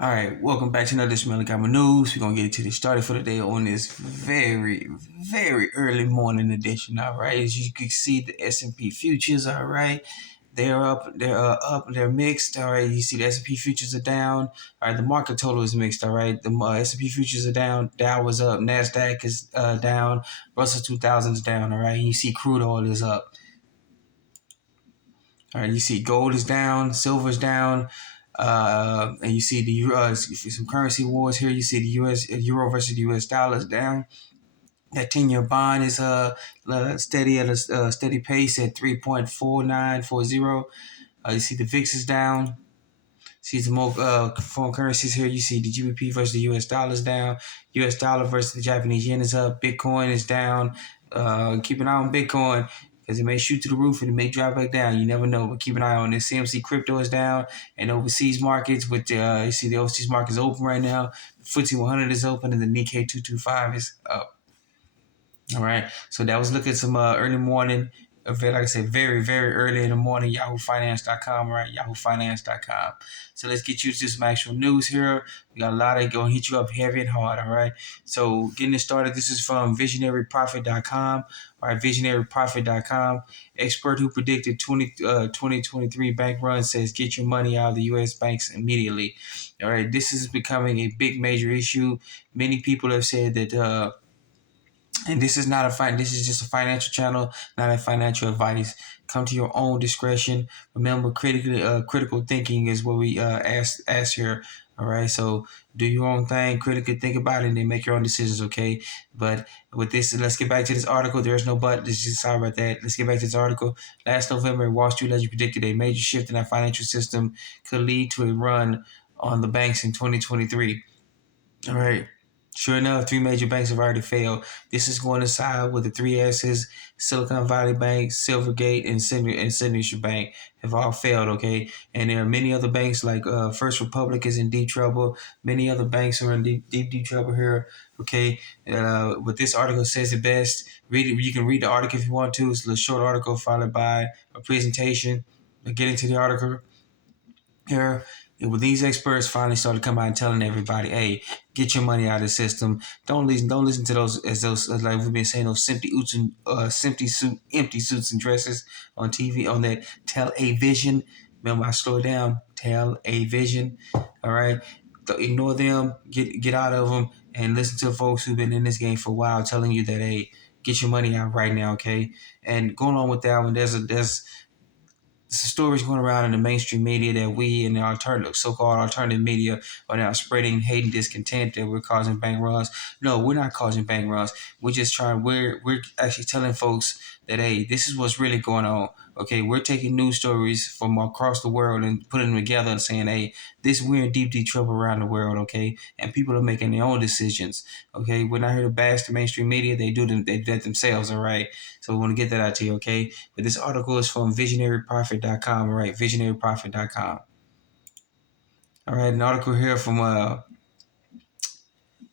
All right, welcome back to another Smelly Common News. We're gonna get to this started for the day on this very early morning edition. All right, as you can see, the S&P futures. All right, they're up, they're mixed. All right, you see the S&P futures are down. All right, the market total is mixed. All right, the S&P futures are down. Dow was up. Nasdaq is down. Russell 2000 is down. All right, and you see crude oil is up. All right, you see gold is down, silver is down, and you see the some currency wars here. You see the U.S. Euro versus the U.S. dollar is down. That 10-year bond is steady at a steady pace at 3.4940. You see the VIX is down. See some more foreign currencies here. You see the GBP versus the U.S. dollar is down. U.S. dollar versus the Japanese yen is up. Bitcoin is down. Keep an eye on Bitcoin because it may shoot to the roof and it may drop back down. You never know, but keep an eye on this. CMC crypto is down, and overseas markets, which you see the overseas market is open right now. The FTSE 100 is open, and the Nikkei 225 is up. All right. So that was looking at some early morning, like I said, very early in the morning, yahoofinance.com, right? Yahoofinance.com. So let's get you to some actual news here. We got a lot of going to hit you up heavy and hard, all right? So getting it started, this is from visionaryprofit.com, all right? Visionaryprofit.com. Expert who predicted 2023 bank run says get your money out of the U.S. banks immediately. All right. This is becoming a big major issue. Many people have said that, and this is not this is just a financial channel, not a financial advice. Come to your own discretion. Remember, critical thinking is what we ask here. All right, so do your own thing, critically think about it, and then make your own decisions. Okay, but with this, let's get back to this article. There's no but. Let's just sorry about that. Let's get back to this article. Last November, Wall Street Ledger predicted a major shift in our financial system could lead to a run on the banks in 2023. All right. Sure enough, three major banks have already failed. This is going to side with the three S's: Silicon Valley Bank, Silvergate, and Signature Bank have all failed, okay? And there are many other banks like First Republic is in deep trouble. Many other banks are in deep trouble here, okay? What this article says it best. Read it. You can read the article if you want to. It's a little short article followed by a presentation. Get into the article here. Well, these experts finally started coming out and telling everybody, "Hey, get your money out of the system. Don't listen to those like we've been saying, those empty suits and dresses on TV on that television. Remember, I slow it down. Television. All right, ignore them. Get out of them and listen to folks who've been in this game for a while, telling you that, hey, get your money out right now, okay? And going on with that one, there's stories going around in the mainstream media that we and the so-called alternative media are now spreading hate and discontent that we're causing bank runs. No, we're not causing bank runs. We're actually telling folks that, hey, this is what's really going on. Okay, we're taking news stories from across the world and putting them together and saying, hey, we're in deep trouble around the world. Okay, and people are making their own decisions. Okay, we're not here to bash the mainstream media. They do that themselves. All right, so we want to get that out to you. Okay, but this article is from visionaryprofit.com. All right, visionaryprofit.com. All right, an article here from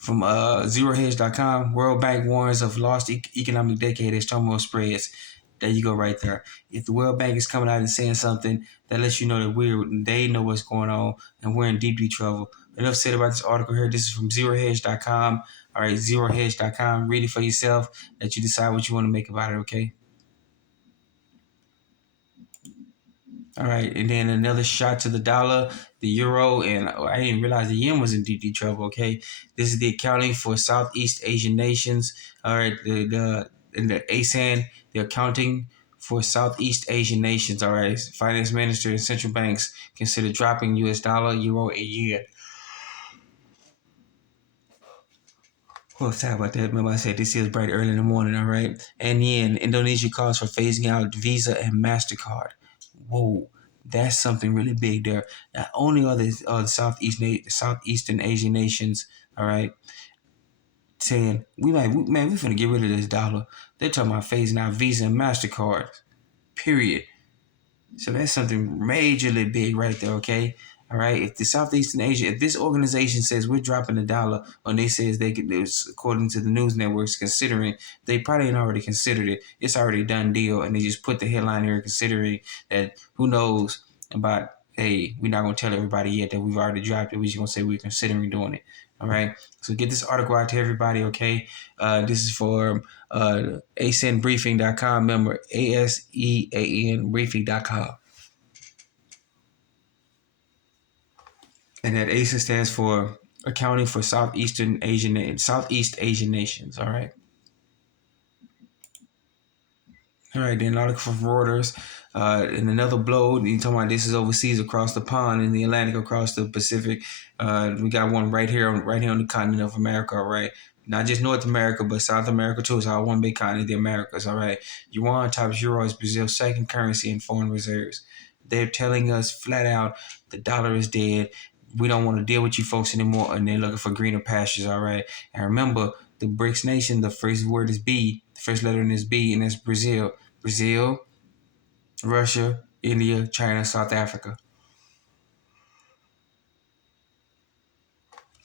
zerohedge.com. World Bank warns of lost economic decade as turmoil spreads. There you go, right there. If the World Bank is coming out and saying something, that lets you know that they know what's going on and we're in deep trouble. Enough said about this article here. This is from zerohedge.com. All right, zerohedge.com. Read it for yourself. Let you decide what you want to make about it. Okay. All right, and then another shot to the dollar, the euro, and I didn't realize the yen was in deep trouble. Okay, this is the accounting for Southeast Asian nations. All right, in the ASEAN, the accounting for Southeast Asian nations. All right, finance minister and central banks consider dropping U.S. dollar, euro, and yen. Well, sorry about that. Remember, I said this is bright early in the morning. All right, and yen. Indonesia calls for phasing out Visa and Mastercard. Whoa, that's something really big there. Not only are the Southeastern Asian nations, all right, saying we finna get rid of this dollar. They're talking about phasing out Visa and Mastercard. Period. So that's something majorly big right there. Okay. All right. If the Southeastern Asia, if this organization says we're dropping the dollar, or they says they could, according to the news networks, considering, they probably ain't already considered it. It's already a done deal, and they just put the headline here considering that who knows about hey, we're not gonna tell everybody yet that we've already dropped it. We're just gonna say we're considering doing it. All right. So get this article out to everybody. Okay. This is for ASEANbriefing.com. Member ASEAN briefing.com. And that ASEAN stands for Accounting for Southeast Asian Nations. All right. All right, then an article from Reuters. In another blow, you talking about this is overseas across the pond in the Atlantic, across the Pacific. We got one right here on the continent of America, all right? Not just North America, but South America too. It's all one big continent, the Americas, all right? Yuan tops euro as Brazil's second currency in foreign reserves. They're telling us flat out the dollar is dead. We don't want to deal with you folks anymore, and they're looking for greener pastures, all right? And remember, the BRICS nation, the first word is B. The first letter in is B, and that's Brazil. Brazil, Russia, India, China, South Africa.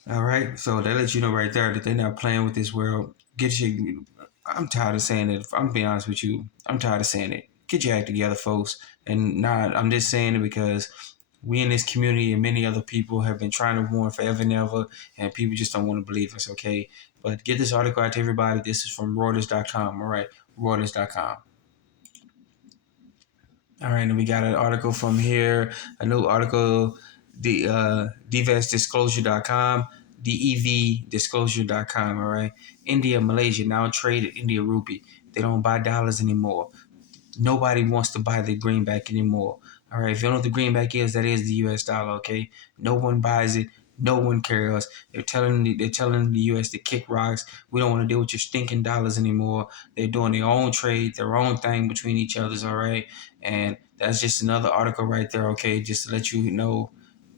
All right, so that lets you know right there that they're not playing with this world. Get you. I'm tired of saying it. I'm being honest with you. I'm tired of saying it. Get your act together, folks. And not. I'm just saying it because we in this community and many other people have been trying to warn forever and ever, and people just don't want to believe us. Okay, but get this article out to everybody. This is from Reuters.com. All right, Reuters.com. All right, and we got an article from here, a new article, the devestdisclosure.com, devdisclosure.com, all right. India, Malaysia now trade at India rupee. They don't buy dollars anymore. Nobody wants to buy the greenback anymore. All right, if you don't know what the greenback is, that is the U.S. dollar. Okay, no one buys it. No one cares. They're telling the U.S. to kick rocks. We don't want to deal with your stinking dollars anymore. They're doing their own trade, their own thing between each other's. All right, and that's just another article right there. Okay, just to let you know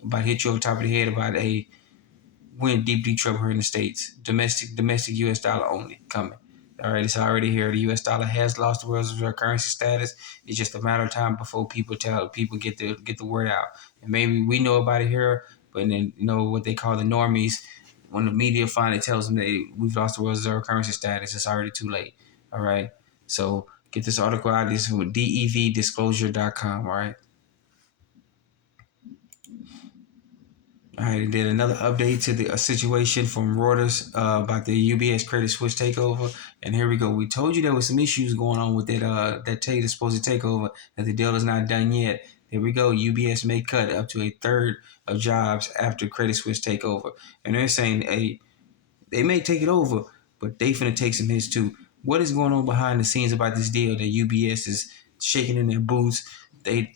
about hit you over the top of the head about we're in deep trouble here in the States. Domestic U.S. dollar only coming. All right, it's already here. The U.S. dollar has lost the world's reserve currency status. It's just a matter of time before people get the word out. And maybe we know about it here, but then what they call the normies. When the media finally tells them that we've lost the world's reserve currency status, it's already too late. All right, so get this article out. This is with devdisclosure.com. All right. All right, and then another update to the situation from Reuters about the UBS Credit Suisse takeover. And here we go. We told you there was some issues going on with that supposed takeover, that the deal is not done yet. Here we go. UBS may cut up to a third of jobs after Credit Suisse takeover. And they're saying, hey, they may take it over, but they finna take some hits too. What is going on behind the scenes about this deal that UBS is shaking in their boots? They're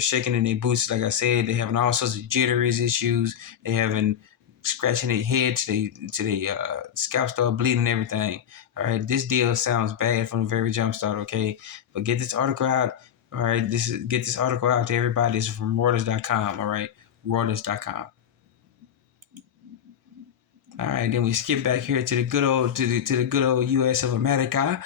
shaking in their boots. Like I said, they having all sorts of jitteries issues. They having scratching their head to the scalp start bleeding and everything. All right, this deal sounds bad from the very jump start. Okay, but get this article out. All right, get this article out to everybody. This is from Reuters.com. All right, Reuters.com. All right, then we skip back here to the good old U.S. of America.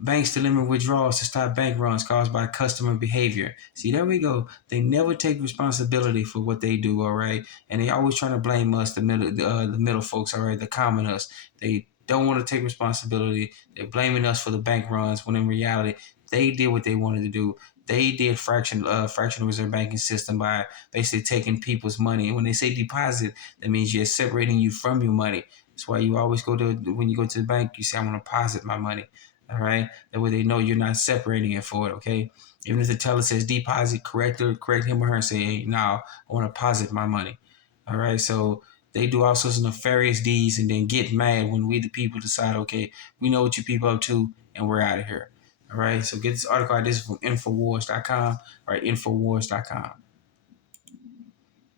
Banks to limit withdrawals to stop bank runs caused by customer behavior. See, there we go. They never take responsibility for what they do, all right? And they always trying to blame us, the middle folks, all right, the commoners. They don't want to take responsibility. They're blaming us for the bank runs when in reality, they did what they wanted to do. They did fractional reserve banking system by basically taking people's money. And when they say deposit, that means you're separating you from your money. That's why you always when you go to the bank, you say, I want to deposit my money. All right. That way they know you're not separating it for it. Okay. Even if the teller says deposit, correct him or her and say, hey, no, I want to deposit my money. All right. So they do all sorts of nefarious deeds and then get mad when we, the people, decide, okay, we know what you people up to and we're out of here. All right. So get this article out. This is from Infowars.com. All right. Infowars.com.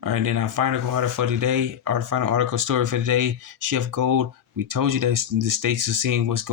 All right, then our final article for today, our final article story for today, Shift Gold. We told you that the states are seeing what's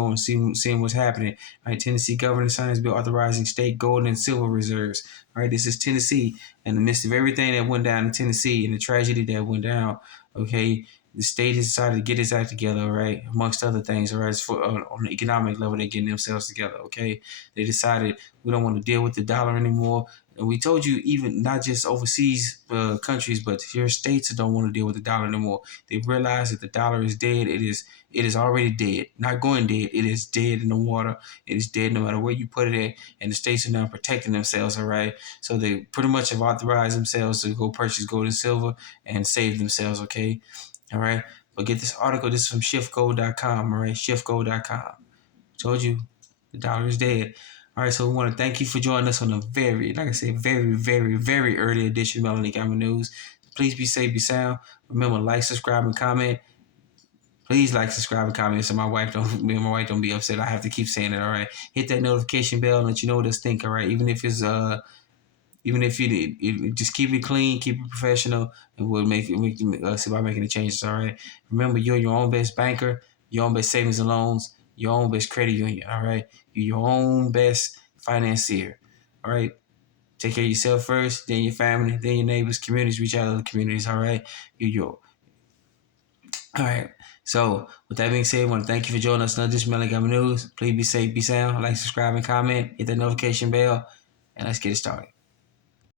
happening. All right, Tennessee governor signs bill authorizing state gold and silver reserves. All right, this is Tennessee. In the midst of everything that went down in Tennessee and the tragedy that went down, okay, the state has decided to get its act together, all right, amongst other things, all right, on the economic level, they're getting themselves together, okay. They decided we don't want to deal with the dollar anymore. And we told you, even not just overseas countries, but here states that don't want to deal with the dollar anymore. They realize that the dollar is dead. It is already dead. Not going dead. It is dead in the water. It is dead no matter where you put it at. And the states are now protecting themselves, all right? So they pretty much have authorized themselves to go purchase gold and silver and save themselves, okay? All right? But get this article. This is from shiftgold.com, all right? Shiftgold.com. Told you, the dollar is dead. All right, so we want to thank you for joining us on a very, like I said, very, very, very early edition of Melanie Gamma News. Please be safe, be sound. Remember, like, subscribe, and comment. Please like, subscribe, and comment so me and my wife don't be upset. I have to keep saying it, all right? Hit that notification bell and let you know what us think, all right? Even if you just keep it clean, keep it professional, and we'll see about making the changes, all right? Remember, you're your own best banker, your own best savings and loans, your own best credit union, all right? You're your own best financier, all right? Take care of yourself first, then your family, then your neighbors, communities. Reach out to the communities, all right? All right. So, with that being said, I want to thank you for joining us on this Melanie Gamma News. Please be safe, be sound, like, subscribe, and comment. Hit that notification bell, and let's get it started.